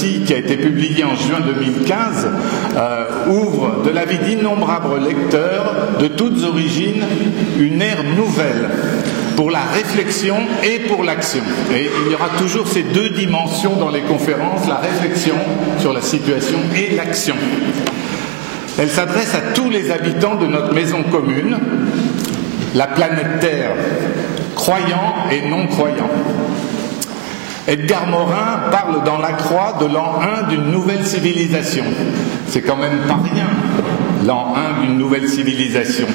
Aussi, qui a été publié en juin 2015, ouvre de l'avis d'innombrables lecteurs de toutes origines une ère nouvelle pour la réflexion et pour l'action. Et il y aura toujours ces deux dimensions dans les conférences, la réflexion sur la situation et l'action. Elle s'adresse à tous les habitants de notre maison commune, la planète Terre, croyants et non-croyants. Edgar Morin parle dans La Croix de l'an 1 d'une nouvelle civilisation. C'est quand même pas rien, l'an 1 d'une nouvelle civilisation.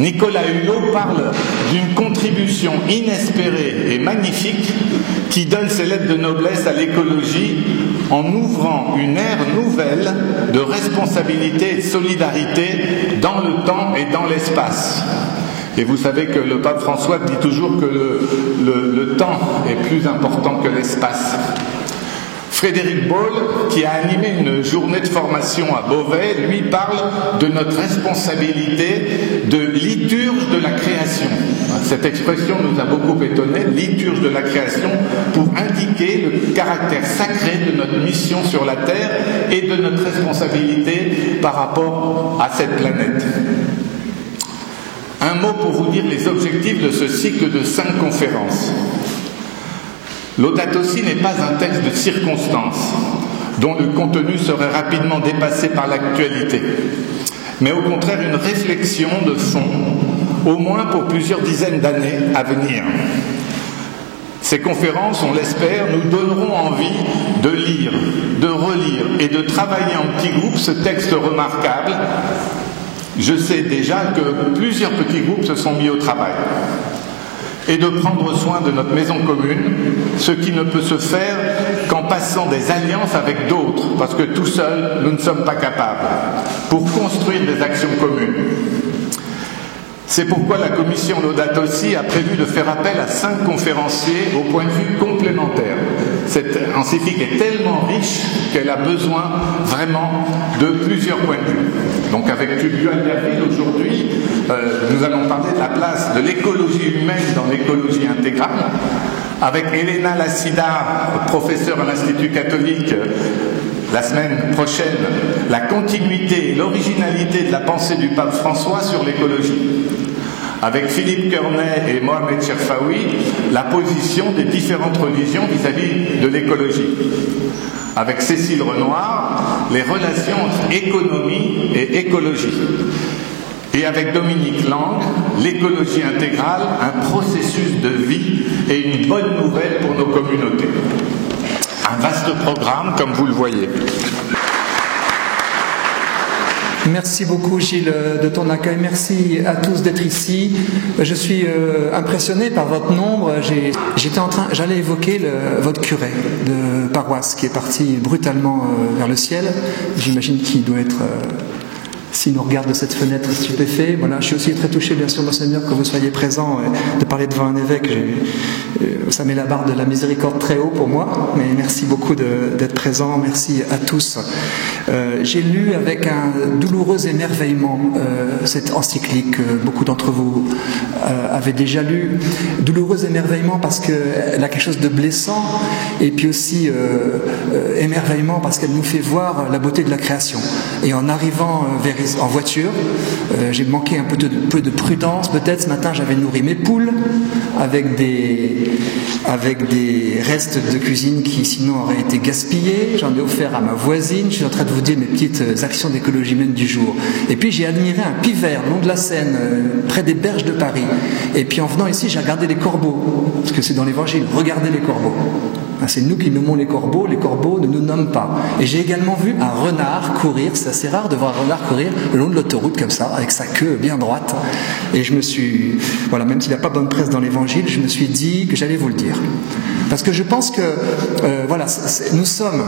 Nicolas Hulot parle d'une contribution inespérée et magnifique qui donne ses lettres de noblesse à l'écologie en ouvrant une ère nouvelle de responsabilité et de solidarité dans le temps et dans l'espace. Et vous savez que le pape François dit toujours que le temps est plus important que l'espace. Frédéric Boll, qui a animé une journée de formation à Beauvais, lui parle de notre responsabilité de liturge de la création. Cette expression nous a beaucoup étonnés, liturge de la création, pour indiquer le caractère sacré de notre mission sur la Terre et de notre responsabilité par rapport à cette planète. Un mot pour vous dire les objectifs de ce cycle de 5 conférences. Laudato Si n'est pas un texte de circonstance dont le contenu serait rapidement dépassé par l'actualité, mais au contraire une réflexion de fond, au moins pour plusieurs dizaines d'années à venir. Ces conférences, on l'espère, nous donneront envie de lire, de relire et de travailler en petits groupes ce texte remarquable. Je sais déjà que plusieurs petits groupes se sont mis au travail. Et de prendre soin de notre maison commune, ce qui ne peut se faire qu'en passant des alliances avec d'autres, parce que tout seul, nous ne sommes pas capables, pour construire des actions communes. C'est pourquoi la commission Laudato Si a prévu de faire appel à 5 conférenciers au point de vue complémentaire. Cette encyclique est tellement riche qu'elle a besoin vraiment de plusieurs points de vue. Donc avec Tullio Alberville aujourd'hui, nous allons parler de la place de l'écologie humaine dans l'écologie intégrale. Avec Elena Lassida, professeure à l'Institut catholique, la semaine prochaine, la continuité et l'originalité de la pensée du pape François sur l'écologie. Avec Philippe Kearney et Mohamed Cherfaoui, la position des différentes religions vis-à-vis de l'écologie. Avec Cécile Renoir, les relations entre économie et écologie. Et avec Dominique Lang, l'écologie intégrale, un processus de vie et une bonne nouvelle pour nos communautés. Un vaste programme, comme vous le voyez. Merci beaucoup Gilles de ton accueil, merci à tous d'être ici. Je suis impressionné par votre nombre. J'allais évoquer votre curé de paroisse qui est parti brutalement vers le ciel. J'imagine qu'il doit être, s'il nous regarde de cette fenêtre, stupéfait. Voilà, je suis aussi très touché, bien sûr, Monseigneur, que vous soyez présent, de parler devant un évêque. Ça met la barre de la miséricorde très haut pour moi, mais merci beaucoup d'être présent, merci à tous. J'ai lu avec un douloureux émerveillement cette encyclique, beaucoup d'entre vous avaient déjà lu. Douloureux émerveillement parce qu'elle a quelque chose de blessant, et puis aussi émerveillement parce qu'elle nous fait voir la beauté de la création. Et en arrivant en voiture, j'ai manqué un peu de prudence, peut-être. Ce matin, j'avais nourri mes poules avec des restes de cuisine qui sinon auraient été gaspillés. J'en ai offert à ma voisine. Je suis en train de vous dire mes petites actions d'écologie humaine du jour. Et puis j'ai admiré un pivert le long de la Seine, près des berges de Paris. Et puis en venant ici, j'ai regardé les corbeaux, parce que c'est dans l'évangile, regardez les corbeaux. C'est nous qui nommons les corbeaux ne nous nomment pas. Et j'ai également vu un renard courir, c'est assez rare de voir un renard courir le long de l'autoroute comme ça, avec sa queue bien droite. Et je me suis, voilà, même s'il n'y a pas bonne presse dans l'évangile, je me suis dit que j'allais vous le dire. Parce que je pense que, voilà, nous sommes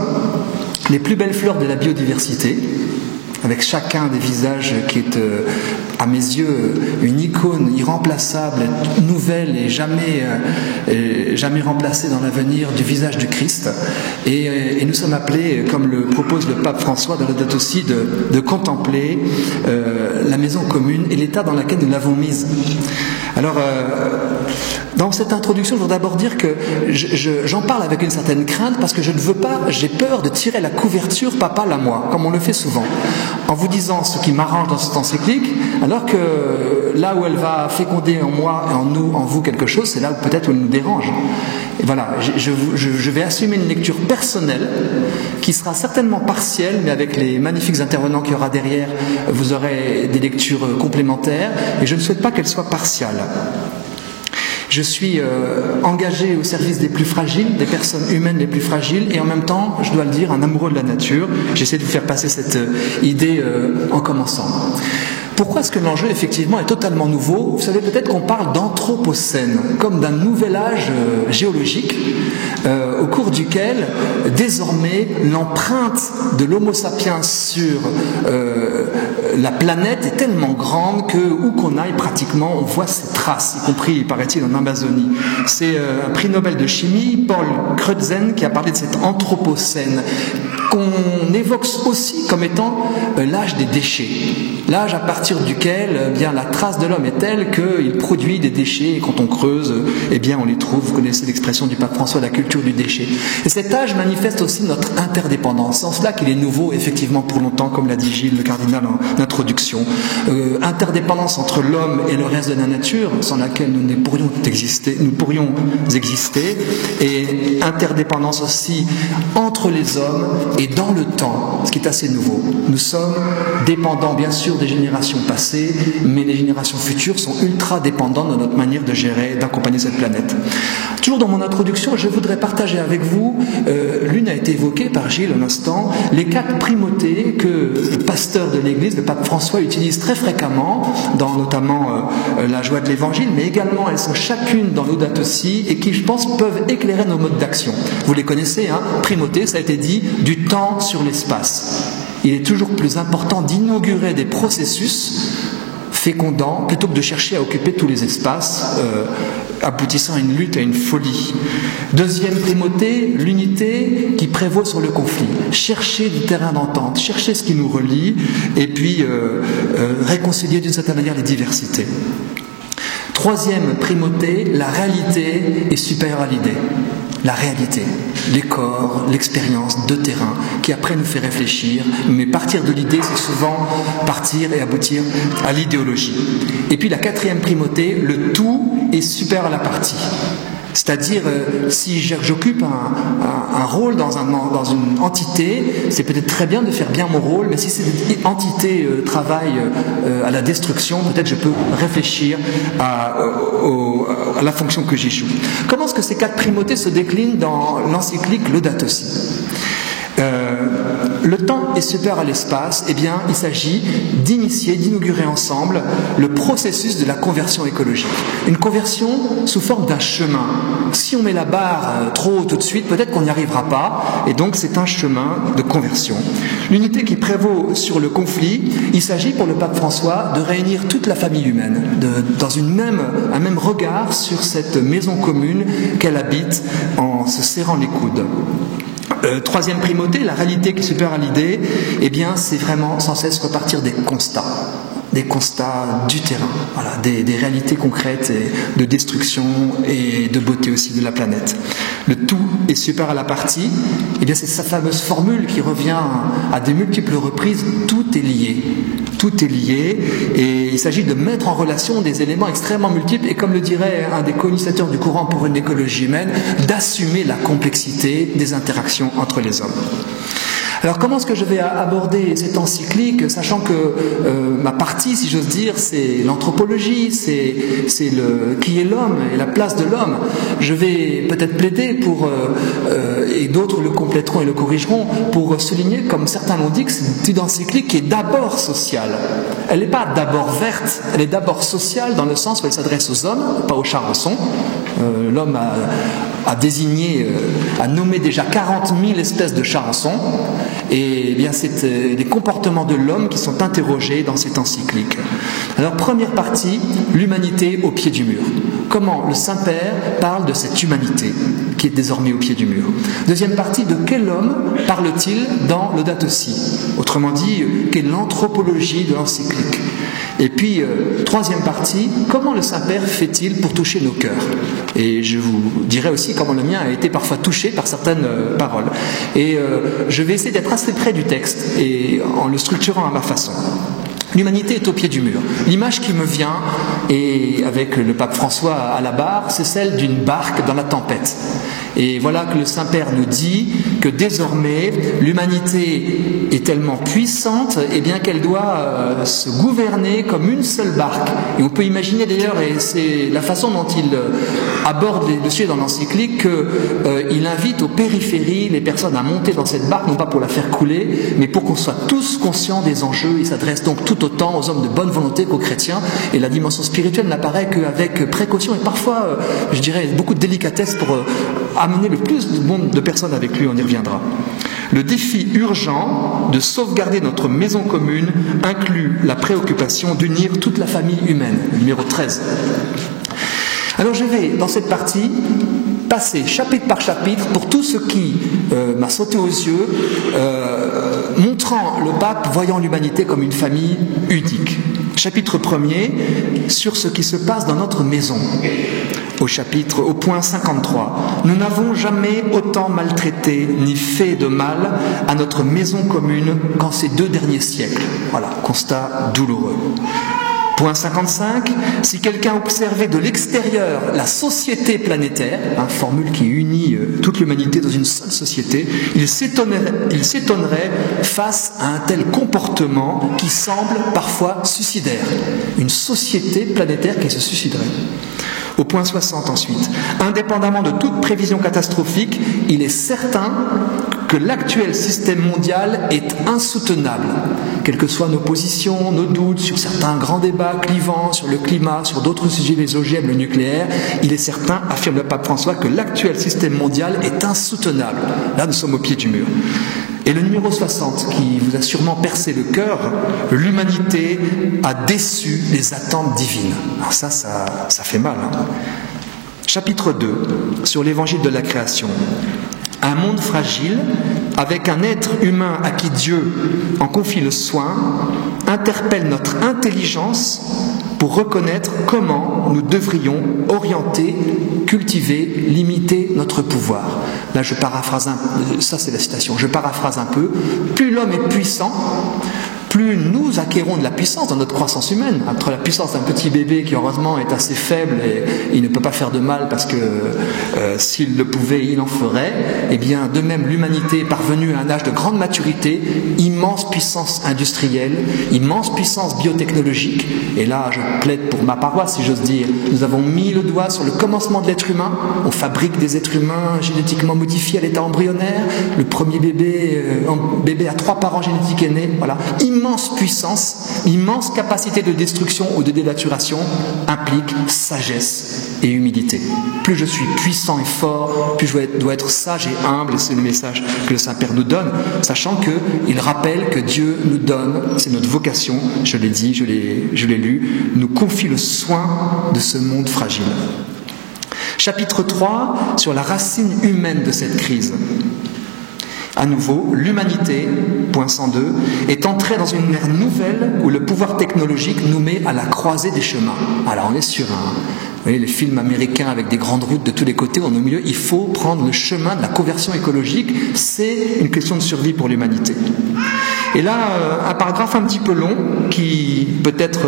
les plus belles fleurs de la biodiversité, avec chacun des visages qui est, à mes yeux, une icône irremplaçable, nouvelle et jamais remplacée dans l'avenir du visage du Christ. Et nous sommes appelés, comme le propose le pape François dans Laudato Si, de contempler la maison commune et l'état dans lequel nous l'avons mise. Alors, Dans cette introduction, je voudrais d'abord dire que j'en parle avec une certaine crainte parce que je ne veux pas, j'ai peur de tirer la couverture papale à moi, comme on le fait souvent, en vous disant ce qui m'arrange dans cette encyclique, alors que là où elle va féconder en moi et en nous, en vous quelque chose, c'est là où peut-être où elle nous dérange. Et voilà, je vais assumer une lecture personnelle qui sera certainement partielle, mais avec les magnifiques intervenants qu'il y aura derrière, vous aurez des lectures complémentaires, et je ne souhaite pas qu'elle soit partiale. Je suis engagé au service des plus fragiles, des personnes humaines les plus fragiles, et en même temps, je dois le dire, un amoureux de la nature. J'essaie de vous faire passer cette idée en commençant. Pourquoi est-ce que l'enjeu, effectivement, est totalement nouveau? Vous savez, peut-être qu'on parle d'anthropocène, comme d'un nouvel âge géologique, au cours duquel, désormais, l'empreinte de l'Homo sapiens sur la planète est tellement grande que, où qu'on aille, pratiquement, on voit ses traces, y compris, paraît-il, en Amazonie. C'est un prix Nobel de chimie, Paul Crutzen, qui a parlé de cet anthropocène, qu'on évoque aussi comme étant l'âge des déchets. L'âge à partir duquel bien, la trace de l'homme est telle qu'il produit des déchets et quand on creuse, eh bien, on les trouve. Vous connaissez l'expression du pape François, la culture du déchet. Et cet âge manifeste aussi notre interdépendance. En cela qu'il est nouveau, effectivement, pour longtemps, comme l'a dit Gilles, le cardinal en introduction. Interdépendance entre l'homme et le reste de la nature, sans laquelle nous pourrions exister. Et interdépendance aussi entre les hommes et dans le temps, ce qui est assez nouveau. Nous sommes dépendants, bien sûr, des générations passées, mais les générations futures sont ultra dépendantes de notre manière de gérer, d'accompagner cette planète. Toujours dans mon introduction, je voudrais partager avec vous, l'une a été évoquée par Gilles un instant, les 4 primautés que le pasteur de l'Église, le pape François, utilise très fréquemment, dans notamment la joie de l'Évangile, mais également elles sont chacune dans Laudato Si et qui, je pense, peuvent éclairer nos modes d'action. Vous les connaissez, hein? Primauté, ça a été dit, du temps sur l'espace. Il est toujours plus important d'inaugurer des processus fécondants plutôt que de chercher à occuper tous les espaces, aboutissant à une lutte, à une folie. Deuxième primauté, l'unité qui prévaut sur le conflit. Chercher du terrain d'entente, chercher ce qui nous relie et puis réconcilier d'une certaine manière les diversités. Troisième primauté, la réalité est supérieure à l'idée. La réalité, les corps, l'expérience de terrain qui après nous fait réfléchir, mais partir de l'idée, c'est souvent partir et aboutir à l'idéologie. Et puis la 4e primauté, le tout est supérieur à la partie. C'est-à-dire, si j'occupe un rôle dans une entité, c'est peut-être très bien de faire bien mon rôle, mais si cette entité travaille à la destruction, peut-être je peux réfléchir à la fonction que j'y joue. Comment est-ce que ces 4 primautés se déclinent dans l'encyclique Laudato Si? Le temps est supérieur à l'espace, eh bien, il s'agit d'inaugurer ensemble le processus de la conversion écologique. Une conversion sous forme d'un chemin. Si on met la barre trop haut tout de suite, peut-être qu'on n'y arrivera pas, et donc c'est un chemin de conversion. L'unité qui prévaut sur le conflit, il s'agit pour le pape François de réunir toute la famille humaine, dans un même regard sur cette maison commune qu'elle habite en se serrant les coudes. Troisième primauté, la réalité qui est supérieure à l'idée, eh bien, c'est vraiment sans cesse repartir des constats du terrain, voilà, des réalités concrètes et de destruction et de beauté aussi de la planète. Le tout est supérieur à la partie, eh bien, c'est sa fameuse formule qui revient à de multiples reprises, tout est lié. Tout est lié et il s'agit de mettre en relation des éléments extrêmement multiples et comme le dirait un des co-initiateurs du courant pour une écologie humaine, d'assumer la complexité des interactions entre les hommes. Alors comment est-ce que je vais aborder cette encyclique, sachant que ma partie, si j'ose dire, c'est l'anthropologie, c'est qui est l'homme et la place de l'homme. Je vais peut-être plaider pour, et d'autres le compléteront et le corrigeront, pour souligner, comme certains l'ont dit, que c'est une encyclique qui est d'abord sociale. Elle n'est pas d'abord verte, elle est d'abord sociale dans le sens où elle s'adresse aux hommes, pas aux charançons. L'homme a désigné, a nommé déjà 40 000 espèces de charançons. Et bien c'est les comportements de l'homme qui sont interrogés dans cette encyclique. Alors première partie, l'humanité au pied du mur. Comment le Saint-Père parle de cette humanité qui est désormais au pied du mur. Deuxième partie, de quel homme parle-t-il dans Laudato Si? Autrement dit, quelle est l'anthropologie de l'encyclique? Et puis, troisième partie, comment le Saint-Père fait-il pour toucher nos cœurs? Et je vous dirai aussi comment le mien a été parfois touché par certaines paroles. Et je vais essayer d'être assez près du texte, et en le structurant à ma façon. L'humanité est au pied du mur. L'image qui me vient, et avec le pape François à la barre, c'est celle d'une barque dans la tempête. Et voilà que le Saint-Père nous dit que désormais, l'humanité est tellement puissante et bien qu'elle doit se gouverner comme une seule barque. Et on peut imaginer d'ailleurs, et c'est la façon dont il aborde le sujet dans l'encyclique, qu'il invite aux périphéries les personnes à monter dans cette barque, non pas pour la faire couler, mais pour qu'on soit tous conscients des enjeux. Il s'adresse donc tout autant aux hommes de bonne volonté qu'aux chrétiens. Et la dimension spirituelle n'apparaît qu'avec précaution et parfois, je dirais, beaucoup de délicatesse pour amener le plus de personnes avec lui, on y reviendra. Le défi urgent de sauvegarder notre maison commune inclut la préoccupation d'unir toute la famille humaine, numéro 13. Alors je vais, dans cette partie, passer chapitre par chapitre pour tout ce qui m'a sauté aux yeux, montrant le pape voyant l'humanité comme une famille unique. Chapitre 1er, sur ce qui se passe dans notre maison. Au point 53. Nous n'avons jamais autant maltraité ni fait de mal à notre maison commune qu'en ces 2 derniers siècles. Voilà, constat douloureux. Point 55, si quelqu'un observait de l'extérieur la société planétaire, formule qui unit toute l'humanité dans une seule société, il s'étonnerait face à un tel comportement qui semble parfois suicidaire. Une société planétaire qui se suiciderait. Au point 60 ensuite, indépendamment de toute prévision catastrophique, il est certain que l'actuel système mondial est insoutenable. Quelles que soient nos positions, nos doutes sur certains grands débats clivants, sur le climat, sur d'autres sujets, les OGM, le nucléaire, il est certain, affirme le pape François, que l'actuel système mondial est insoutenable. Là, nous sommes au pied du mur. Et le numéro 60, qui vous a sûrement percé le cœur, l'humanité a déçu les attentes divines. Alors ça fait mal. Chapitre 2, sur l'évangile de la création. Un monde fragile, avec un être humain à qui Dieu en confie le soin, interpelle notre intelligence pour reconnaître comment nous devrions orienter, cultiver, limiter notre pouvoir. Là, je paraphrase ça c'est la citation, je paraphrase un peu. Plus l'homme est puissant, plus nous acquérons de la puissance dans notre croissance humaine. Entre la puissance d'un petit bébé qui heureusement est assez faible et il ne peut pas faire de mal parce que s'il le pouvait, il en ferait, et bien de même l'humanité est parvenue à un âge de grande maturité, immense puissance industrielle, immense puissance biotechnologique, et là je plaide pour ma paroisse si j'ose dire, nous avons mis le doigt sur le commencement de l'être humain, on fabrique des êtres humains génétiquement modifiés à l'état embryonnaire, le premier bébé à 3 parents génétiques est né, voilà. Immense puissance, immense capacité de destruction ou de dénaturation implique sagesse et humilité. Plus je suis puissant et fort, plus je dois être sage et humble, et c'est le message que le Saint-Père nous donne, sachant qu'il rappelle que Dieu nous donne, c'est notre vocation, je l'ai dit, je l'ai lu, nous confie le soin de ce monde fragile. Chapitre 3, sur la racine humaine de cette crise. À nouveau, l'humanité, point 102, est entrée dans une ère nouvelle où le pouvoir technologique nous met à la croisée des chemins. Alors on est sur vous voyez, les films américains avec des grandes routes de tous les côtés, on est au milieu, il faut prendre le chemin de la conversion écologique, c'est une question de survie pour l'humanité. Et là, un paragraphe un petit peu long qui peut-être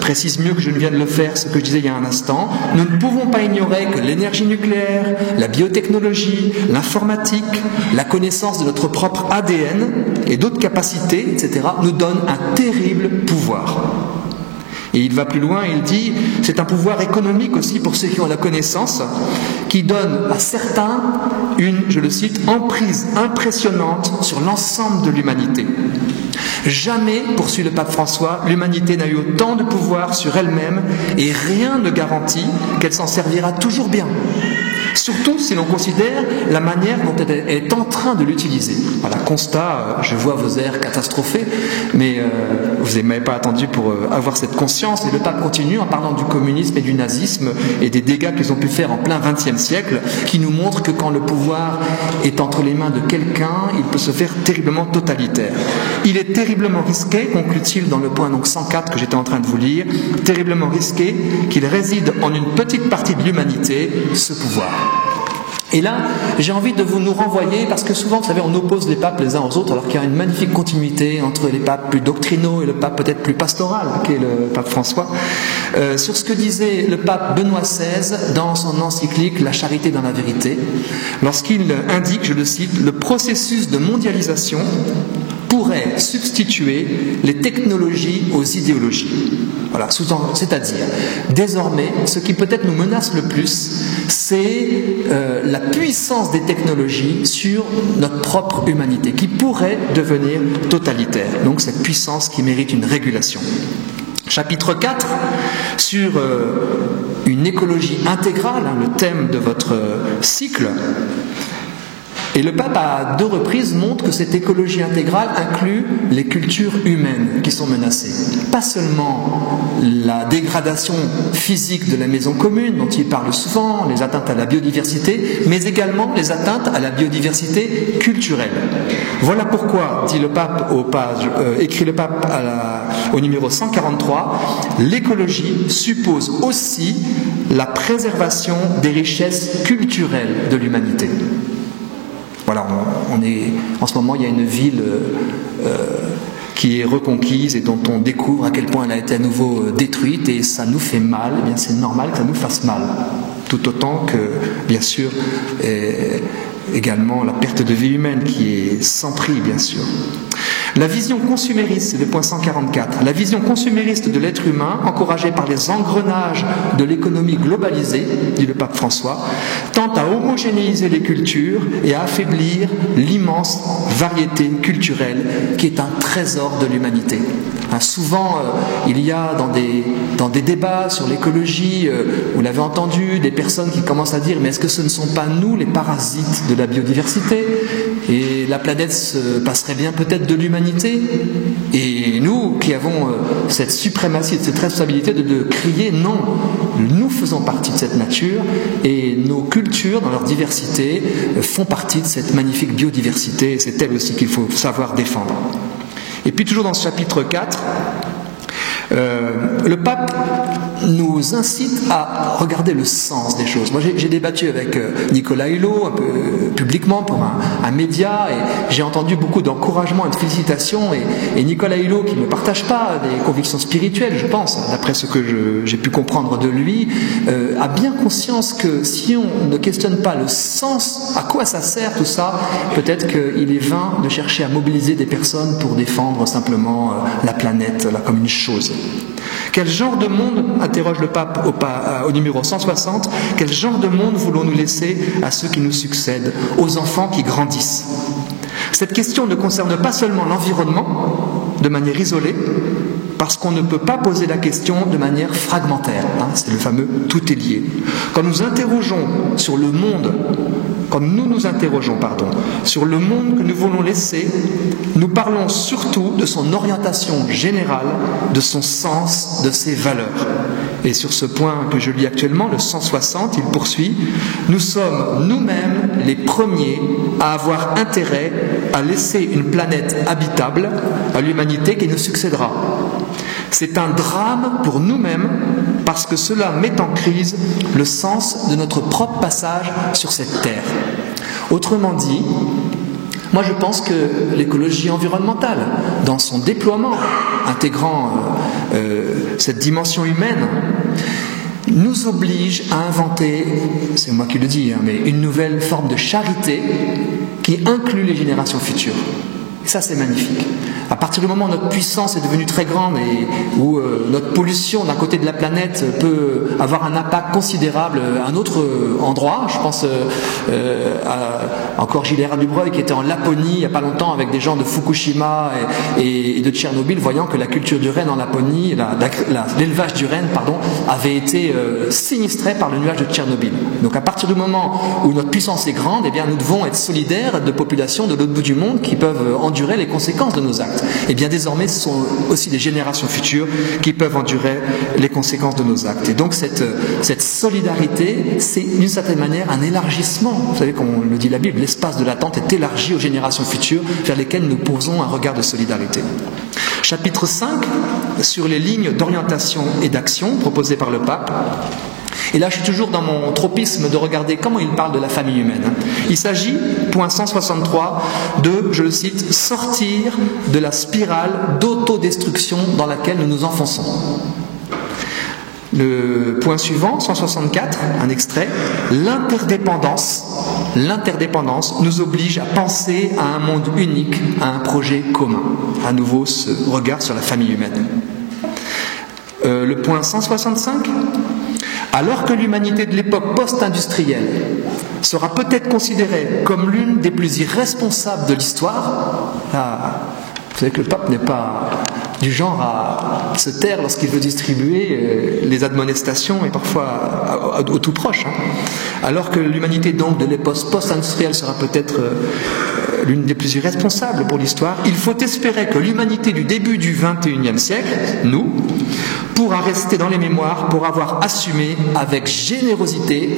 précise mieux que je ne viens de le faire, ce que je disais il y a un instant. Nous ne pouvons pas ignorer que l'énergie nucléaire, la biotechnologie, l'informatique, la connaissance de notre propre ADN et d'autres capacités, etc., nous donnent un terrible pouvoir. Et il va plus loin, il dit, c'est un pouvoir économique aussi pour ceux qui ont la connaissance, qui donne à certains une, je le cite, emprise impressionnante sur l'ensemble de l'humanité. Jamais, poursuit le pape François, l'humanité n'a eu autant de pouvoir sur elle-même et rien ne garantit qu'elle s'en servira toujours bien. Surtout si l'on considère la manière dont elle est en train de l'utiliser. Voilà, constat, je vois vos airs catastrophés, mais vous ne m'avez pas attendu pour avoir cette conscience. Et le pape continue en parlant du communisme et du nazisme et des dégâts qu'ils ont pu faire en plein XXe siècle, qui nous montrent que quand le pouvoir est entre les mains de quelqu'un, il peut se faire terriblement totalitaire. Il est terriblement risqué, conclut-il dans le point donc 104 que j'étais en train de vous lire, terriblement risqué qu'il réside en une petite partie de l'humanité, ce pouvoir. Et là, j'ai envie de nous renvoyer, parce que souvent, vous savez, on oppose les papes les uns aux autres, alors qu'il y a une magnifique continuité entre les papes plus doctrinaux et le pape peut-être plus pastoral, qui est le pape François, sur ce que disait le pape Benoît XVI dans son encyclique « La charité dans la vérité », lorsqu'il indique, je le cite, « Le processus de mondialisation pourrait substituer les technologies aux idéologies ». Voilà, c'est-à-dire, désormais, ce qui peut-être nous menace le plus, c'est la puissance des technologies sur notre propre humanité, qui pourrait devenir totalitaire. Donc cette puissance qui mérite une régulation. Chapitre 4, sur une écologie intégrale, le thème de votre cycle. Et le pape, à 2 reprises, montre que cette écologie intégrale inclut les cultures humaines qui sont menacées. Pas seulement la dégradation physique de la maison commune, dont il parle souvent, les atteintes à la biodiversité, mais également les atteintes à la biodiversité culturelle. Voilà pourquoi, dit le pape écrit le pape au numéro 143, l'écologie suppose aussi la préservation des richesses culturelles de l'humanité. Voilà, en ce moment, il y a une ville qui est reconquise et dont on découvre à quel point elle a été à nouveau détruite et ça nous fait mal. Eh bien, c'est normal que ça nous fasse mal. Tout autant que, bien sûr, également la perte de vie humaine qui est sans prix, bien sûr. La vision consumériste, c'est le point 144, la vision consumériste de l'être humain, encouragée par les engrenages de l'économie globalisée, dit le pape François, tend à homogénéiser les cultures et à affaiblir l'immense variété culturelle qui est un trésor de l'humanité. Souvent, il y a dans des débats sur l'écologie, vous l'avez entendu, des personnes qui commencent à dire « mais est-ce que ce ne sont pas nous les parasites de la biodiversité ? Et la planète se passerait bien peut-être de l'humanité ?» Et nous qui avons cette suprématie, cette responsabilité de crier « non, nous faisons partie de cette nature et nos cultures, dans leur diversité, font partie de cette magnifique biodiversité et c'est elle aussi qu'il faut savoir défendre. » Et puis toujours dans ce chapitre 4, le pape nous incite à regarder le sens des choses. Moi j'ai débattu avec Nicolas Hulot un peu publiquement pour un média et j'ai entendu beaucoup d'encouragement et de félicitations et Nicolas Hulot qui ne partage pas des convictions spirituelles, je pense, d'après ce que j'ai pu comprendre de lui, a bien conscience que si on ne questionne pas le sens, à quoi ça sert tout ça, peut-être qu'il est vain de chercher à mobiliser des personnes pour défendre simplement la planète là, comme une chose. Quel genre de monde, interroge le pape au numéro 160, quel genre de monde voulons-nous laisser à ceux qui nous succèdent, aux enfants qui grandissent ? Cette question ne concerne pas seulement l'environnement, de manière isolée, parce qu'on ne peut pas poser la question de manière fragmentaire. C'est le fameux « tout est lié ». Quand nous nous interrogeons sur le monde que nous voulons laisser, nous parlons surtout de son orientation générale, de son sens, de ses valeurs. Et sur ce point que je lis actuellement, le 160, il poursuit « Nous sommes nous-mêmes les premiers à avoir intérêt à laisser une planète habitable à l'humanité qui nous succédera. C'est un drame pour nous-mêmes parce que cela met en crise le sens de notre propre passage sur cette terre. » Autrement dit, moi je pense que l'écologie environnementale, dans son déploiement, intégrant cette dimension humaine, nous oblige à inventer, c'est moi qui le dis, mais une nouvelle forme de charité qui inclut les générations futures. Et ça, c'est magnifique. À partir du moment où notre puissance est devenue très grande et où notre pollution d'un côté de la planète peut avoir un impact considérable à un autre endroit, je pense à encore Gilles Dubreuil qui était en Laponie il n'y a pas longtemps avec des gens de Fukushima et de Tchernobyl, voyant que la culture du renne en Laponie, l'élevage du renne, avait été sinistré par le nuage de Tchernobyl. Donc à partir du moment où notre puissance est grande, eh bien, nous devons être solidaires de populations de l'autre bout du monde qui peuvent endurer les conséquences de nos actes. Et bien désormais, ce sont aussi les générations futures qui peuvent endurer les conséquences de nos actes. Et donc cette solidarité, c'est d'une certaine manière un élargissement. Vous savez, comme le dit la Bible, l'espace de l'attente est élargi aux générations futures vers lesquelles nous posons un regard de solidarité. Chapitre 5, sur les lignes d'orientation et d'action proposées par le pape. Et là, je suis toujours dans mon tropisme de regarder comment il parle de la famille humaine. Il s'agit, point 163, de, je le cite, « sortir de la spirale d'autodestruction dans laquelle nous nous enfonçons ». Le point suivant, 164, un extrait, « l'interdépendance nous oblige à penser à un monde unique, à un projet commun ». À nouveau, ce regard sur la famille humaine. Le point 165, alors que l'humanité de l'époque post-industrielle sera peut-être considérée comme l'une des plus irresponsables de l'histoire, vous savez que le pape n'est pas du genre à se taire lorsqu'il veut distribuer les admonestations et parfois au tout proche. Alors que l'humanité donc de l'époque post-industrielle sera peut-être l'une des plus irresponsables pour l'histoire, il faut espérer que l'humanité du début du XXIe siècle, nous, pourra rester dans les mémoires pour avoir assumé avec générosité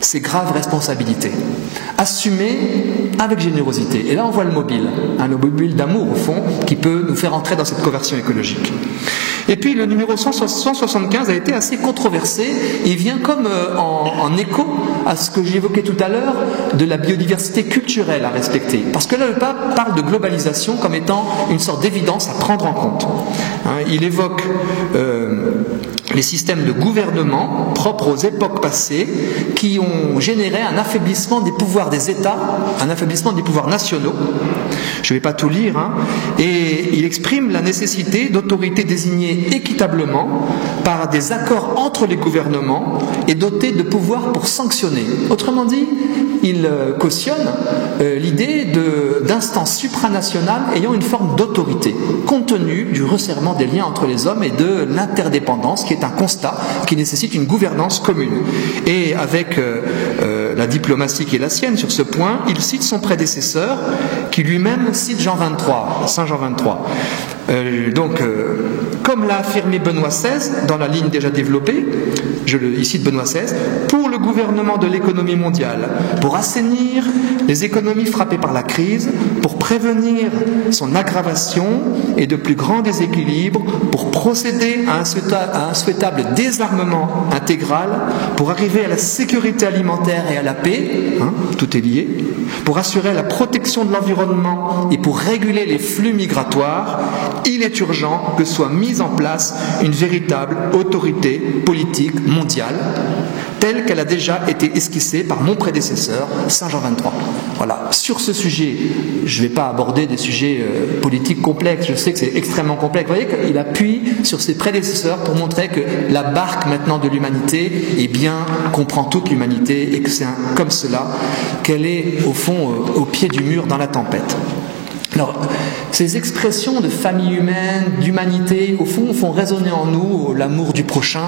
ses graves responsabilités. Assumer avec générosité. Et là, on voit le mobile d'amour, au fond, qui peut nous faire entrer dans cette conversion écologique. Et puis, le numéro 175 a été assez controversé. Il vient comme en écho à ce que j'évoquais tout à l'heure de la biodiversité culturelle à respecter. Parce que là, le pape parle de globalisation comme étant une sorte d'évidence à prendre en compte. Il évoque les systèmes de gouvernement propres aux époques passées qui ont généré un affaiblissement des pouvoirs des États, un affaiblissement des pouvoirs nationaux. Je ne vais pas tout lire, et il exprime la nécessité d'autorités désignées équitablement par des accords entre les gouvernements et dotées de pouvoirs pour sanctionner. Autrement dit, il cautionne l'idée d'instances supranationales ayant une forme d'autorité, compte tenu du resserrement des liens entre les hommes et de l'interdépendance, qui est un constat qui nécessite une gouvernance commune. Et avec la diplomatie qui est la sienne sur ce point, il cite son prédécesseur, qui lui-même cite Saint Jean 23. Comme l'a affirmé Benoît XVI, dans la ligne déjà développée, il cite Benoît XVI, pour le gouvernement de l'économie mondiale, pour assainir les économies frappées par la crise, pour prévenir son aggravation et de plus grands déséquilibres, pour procéder à un souhaitable désarmement intégral, pour arriver à la sécurité alimentaire et à la paix, tout est lié, pour assurer la protection de l'environnement et pour réguler les flux migratoires, il est urgent que soit mise en place une véritable autorité politique mondiale, telle qu'elle a déjà été esquissée par mon prédécesseur, Saint Jean 23. Voilà. Sur ce sujet, je ne vais pas aborder des sujets politiques complexes, je sais que c'est extrêmement complexe. Vous voyez qu'il appuie sur ses prédécesseurs pour montrer que la barque maintenant de l'humanité, comprend toute l'humanité et que c'est comme cela qu'elle est au fond au pied du mur dans la tempête. Alors, ces expressions de famille humaine, d'humanité, au fond, font résonner en nous l'amour du prochain,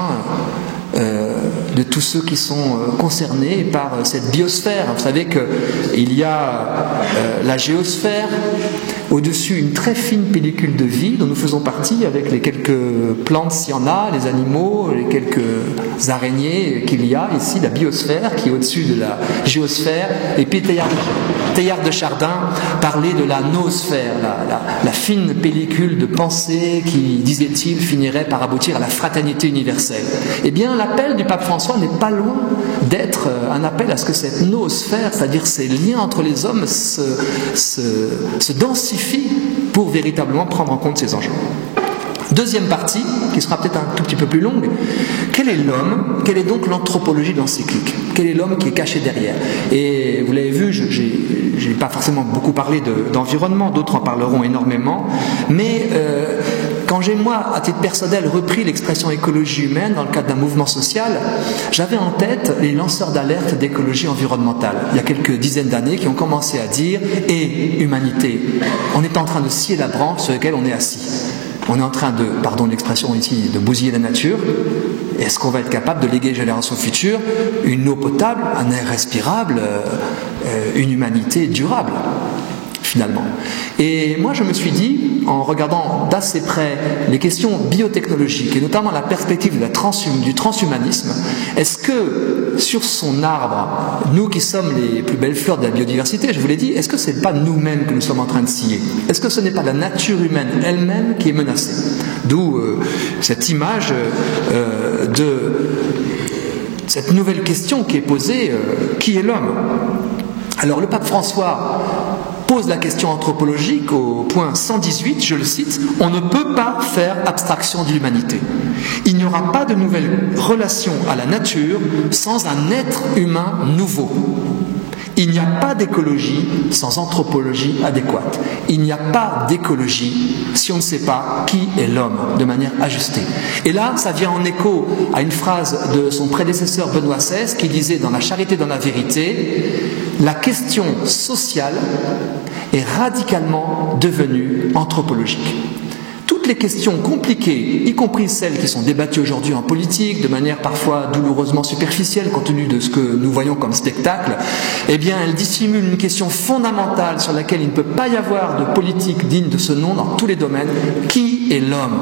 de tous ceux qui sont concernés par cette biosphère. Vous savez qu'il y a la géosphère, au-dessus une très fine pellicule de vie dont nous faisons partie avec les quelques plantes s'il y en a, les animaux, les quelques araignées qu'il y a ici, la biosphère qui est au-dessus de la géosphère. Et puis Teilhard de Chardin parlait de la noosphère, la fine pellicule de pensée qui, disait-il, finirait par aboutir à la fraternité universelle. Eh bien, l'appel du pape François n'est pas loin d'être un appel à ce que cette noosphère, c'est-à-dire ces liens entre les hommes, se densifient pour véritablement prendre en compte ces enjeux. Deuxième partie, qui sera peut-être un tout petit peu plus longue, quel est l'homme? Quelle est donc l'anthropologie de l'encyclique? Quel est l'homme qui est caché derrière? Et vous l'avez vu, j'ai pas forcément beaucoup parlé d'environnement, d'autres en parleront énormément, mais quand j'ai, moi, à titre personnel, repris l'expression écologie humaine dans le cadre d'un mouvement social, j'avais en tête les lanceurs d'alerte d'écologie environnementale, il y a quelques dizaines d'années, qui ont commencé à dire « Et humanité, on est en train de scier la branche sur laquelle on est assis. On est en train de, pardon l'expression ici, de bousiller la nature. Est-ce qu'on va être capable de léguer aux générations futures une eau potable, un air respirable, une humanité durable ?» finalement. Et moi, je me suis dit, en regardant d'assez près les questions biotechnologiques, et notamment la perspective du transhumanisme, est-ce que, sur son arbre, nous qui sommes les plus belles fleurs de la biodiversité, je vous l'ai dit, est-ce que ce n'est pas nous-mêmes que nous sommes en train de scier? Est-ce que ce n'est pas la nature humaine elle-même qui est menacée? D'où cette image de cette nouvelle question qui est posée, qui est l'homme? Alors, le pape François pose la question anthropologique au point 118, je le cite, « On ne peut pas faire abstraction de l'humanité. Il n'y aura pas de nouvelle relation à la nature sans un être humain nouveau. Il n'y a pas d'écologie sans anthropologie adéquate. Il n'y a pas d'écologie si on ne sait pas qui est l'homme de manière ajustée. » Et là, ça vient en écho à une phrase de son prédécesseur Benoît XVI qui disait dans La charité dans la vérité, « La question sociale est radicalement devenue anthropologique. » Toutes les questions compliquées, y compris celles qui sont débattues aujourd'hui en politique, de manière parfois douloureusement superficielle compte tenu de ce que nous voyons comme spectacle, eh bien, elles dissimulent une question fondamentale sur laquelle il ne peut pas y avoir de politique digne de ce nom dans tous les domaines. Qui est l'homme ?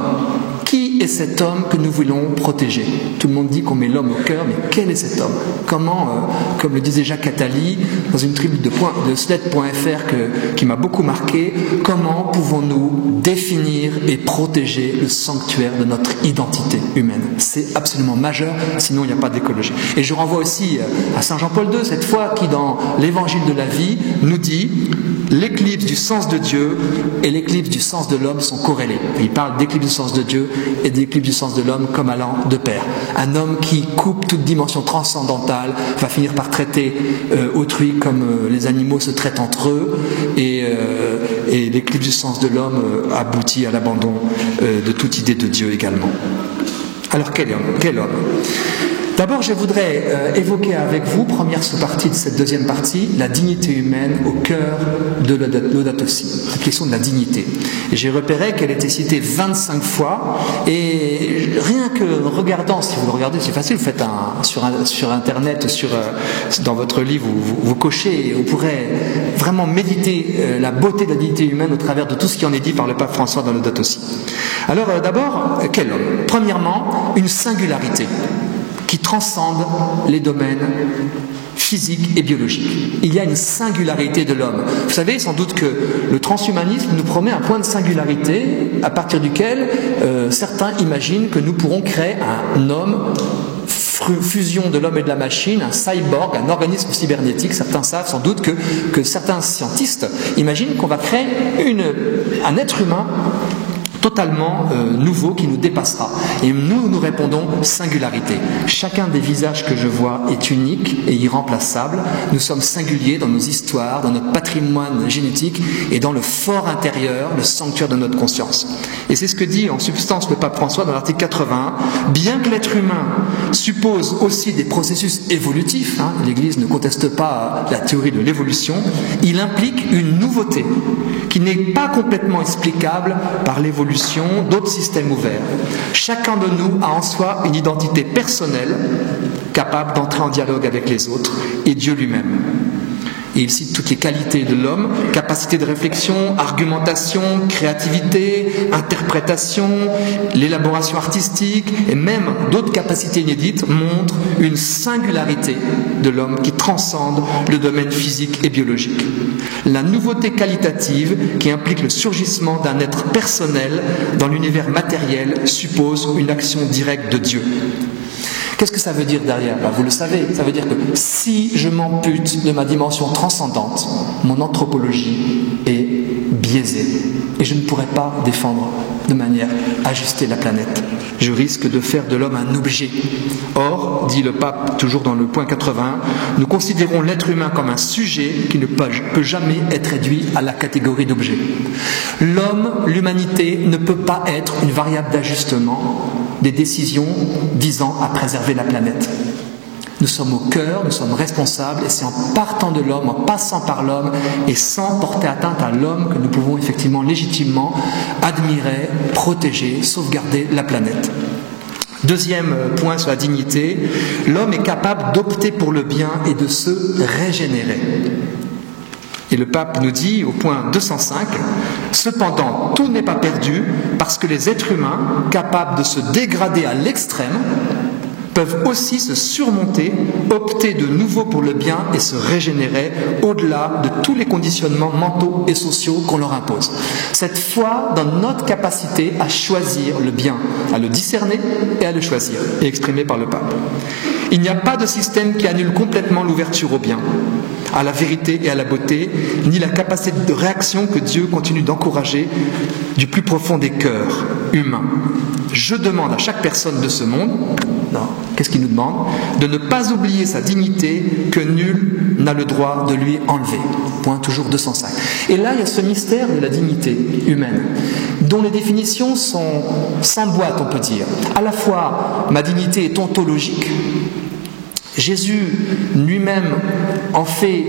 Qui est cet homme que nous voulons protéger? Tout le monde dit qu'on met l'homme au cœur, mais quel est cet homme? Comment, comme le disait Jacques Attali dans une tribune de sled.fr qui m'a beaucoup marqué, comment pouvons-nous définir et protéger le sanctuaire de notre identité humaine? C'est absolument majeur, sinon il n'y a pas d'écologie. Et je renvoie aussi à Saint Jean-Paul II, cette fois, qui dans l'Évangile de la vie nous dit l'éclipse du sens de Dieu et l'éclipse du sens de l'homme sont corrélés. Il parle d'éclipse du sens de Dieu et d'éclipse du sens de l'homme comme allant de pair. Un homme qui coupe toute dimension transcendantale va finir par traiter autrui comme les animaux se traitent entre eux, et l'éclipse du sens de l'homme aboutit à l'abandon de toute idée de Dieu également. Alors quel homme? D'abord, je voudrais évoquer avec vous, première sous-partie de cette deuxième partie, la dignité humaine au cœur de Laudato Si, la question de la dignité. Et j'ai repéré qu'elle était citée 25 fois, et rien que regardant, si vous le regardez, c'est facile, vous faites sur Internet, dans votre livre, vous cochez, et vous pourrez vraiment méditer la beauté de la dignité humaine au travers de tout ce qui en est dit par le pape François dans Laudato Si. Alors d'abord, quel homme? Premièrement, une singularité qui transcende les domaines physiques et biologiques. Il y a une singularité de l'homme. Vous savez sans doute que le transhumanisme nous promet un point de singularité à partir duquel certains imaginent que nous pourrons créer un homme, fusion de l'homme et de la machine, un cyborg, un organisme cybernétique. Certains savent sans doute que certains scientistes imaginent qu'on va créer un être humain totalement nouveau qui nous dépassera. Et nous répondons singularité. Chacun des visages que je vois est unique et irremplaçable. Nous sommes singuliers dans nos histoires, dans notre patrimoine génétique et dans le fort intérieur, le sanctuaire de notre conscience. Et c'est ce que dit en substance le pape François dans l'article 81. Bien que l'être humain suppose aussi des processus évolutifs, l'Église ne conteste pas la théorie de l'évolution, il implique une nouveauté qui n'est pas complètement explicable par l'évolution d'autres systèmes ouverts. Chacun de nous a en soi une identité personnelle, capable d'entrer en dialogue avec les autres et Dieu lui-même. Et il cite toutes les qualités de l'homme, capacité de réflexion, argumentation, créativité, interprétation, l'élaboration artistique et même d'autres capacités inédites montrent une singularité de l'homme qui transcende le domaine physique et biologique. La nouveauté qualitative qui implique le surgissement d'un être personnel dans l'univers matériel suppose une action directe de Dieu. Qu'est-ce que ça veut dire derrière? Vous le savez, ça veut dire que si je m'ampute de ma dimension transcendante, mon anthropologie est biaisée et je ne pourrai pas défendre de manière ajustée la planète. Je risque de faire de l'homme un objet. Or, dit le pape toujours dans le point 81, nous considérons l'être humain comme un sujet qui ne peut jamais être réduit à la catégorie d'objet. L'homme, l'humanité, ne peut pas être une variable d'ajustement des décisions visant à préserver la planète. Nous sommes au cœur, nous sommes responsables, et c'est en partant de l'homme, en passant par l'homme, et sans porter atteinte à l'homme que nous pouvons effectivement légitimement admirer, protéger, sauvegarder la planète. Deuxième point sur la dignité, l'homme est capable d'opter pour le bien et de se régénérer. Et le pape nous dit au point 205, « Cependant, tout n'est pas perdu parce que les êtres humains, capables de se dégrader à l'extrême, peuvent aussi se surmonter, opter de nouveau pour le bien et se régénérer au-delà de tous les conditionnements mentaux et sociaux qu'on leur impose. Cette foi dans notre capacité à choisir le bien, à le discerner et à le choisir, est exprimée par le pape. Il n'y a pas de système qui annule complètement l'ouverture au bien, à la vérité et à la beauté, ni la capacité de réaction que Dieu continue d'encourager du plus profond des cœurs humains. Je demande à chaque personne de ce monde, qu'est-ce qu'il nous demande? De ne pas oublier sa dignité que nul n'a le droit de lui enlever. Point toujours 205. Et là, il y a ce mystère de la dignité humaine, dont les définitions s'emboîtent, on peut dire. À la fois, ma dignité est ontologique. Jésus lui-même en fait,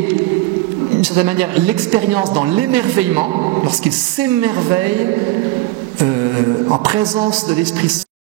d'une certaine manière, l'expérience dans l'émerveillement, lorsqu'il s'émerveille en présence de l'Esprit Saint.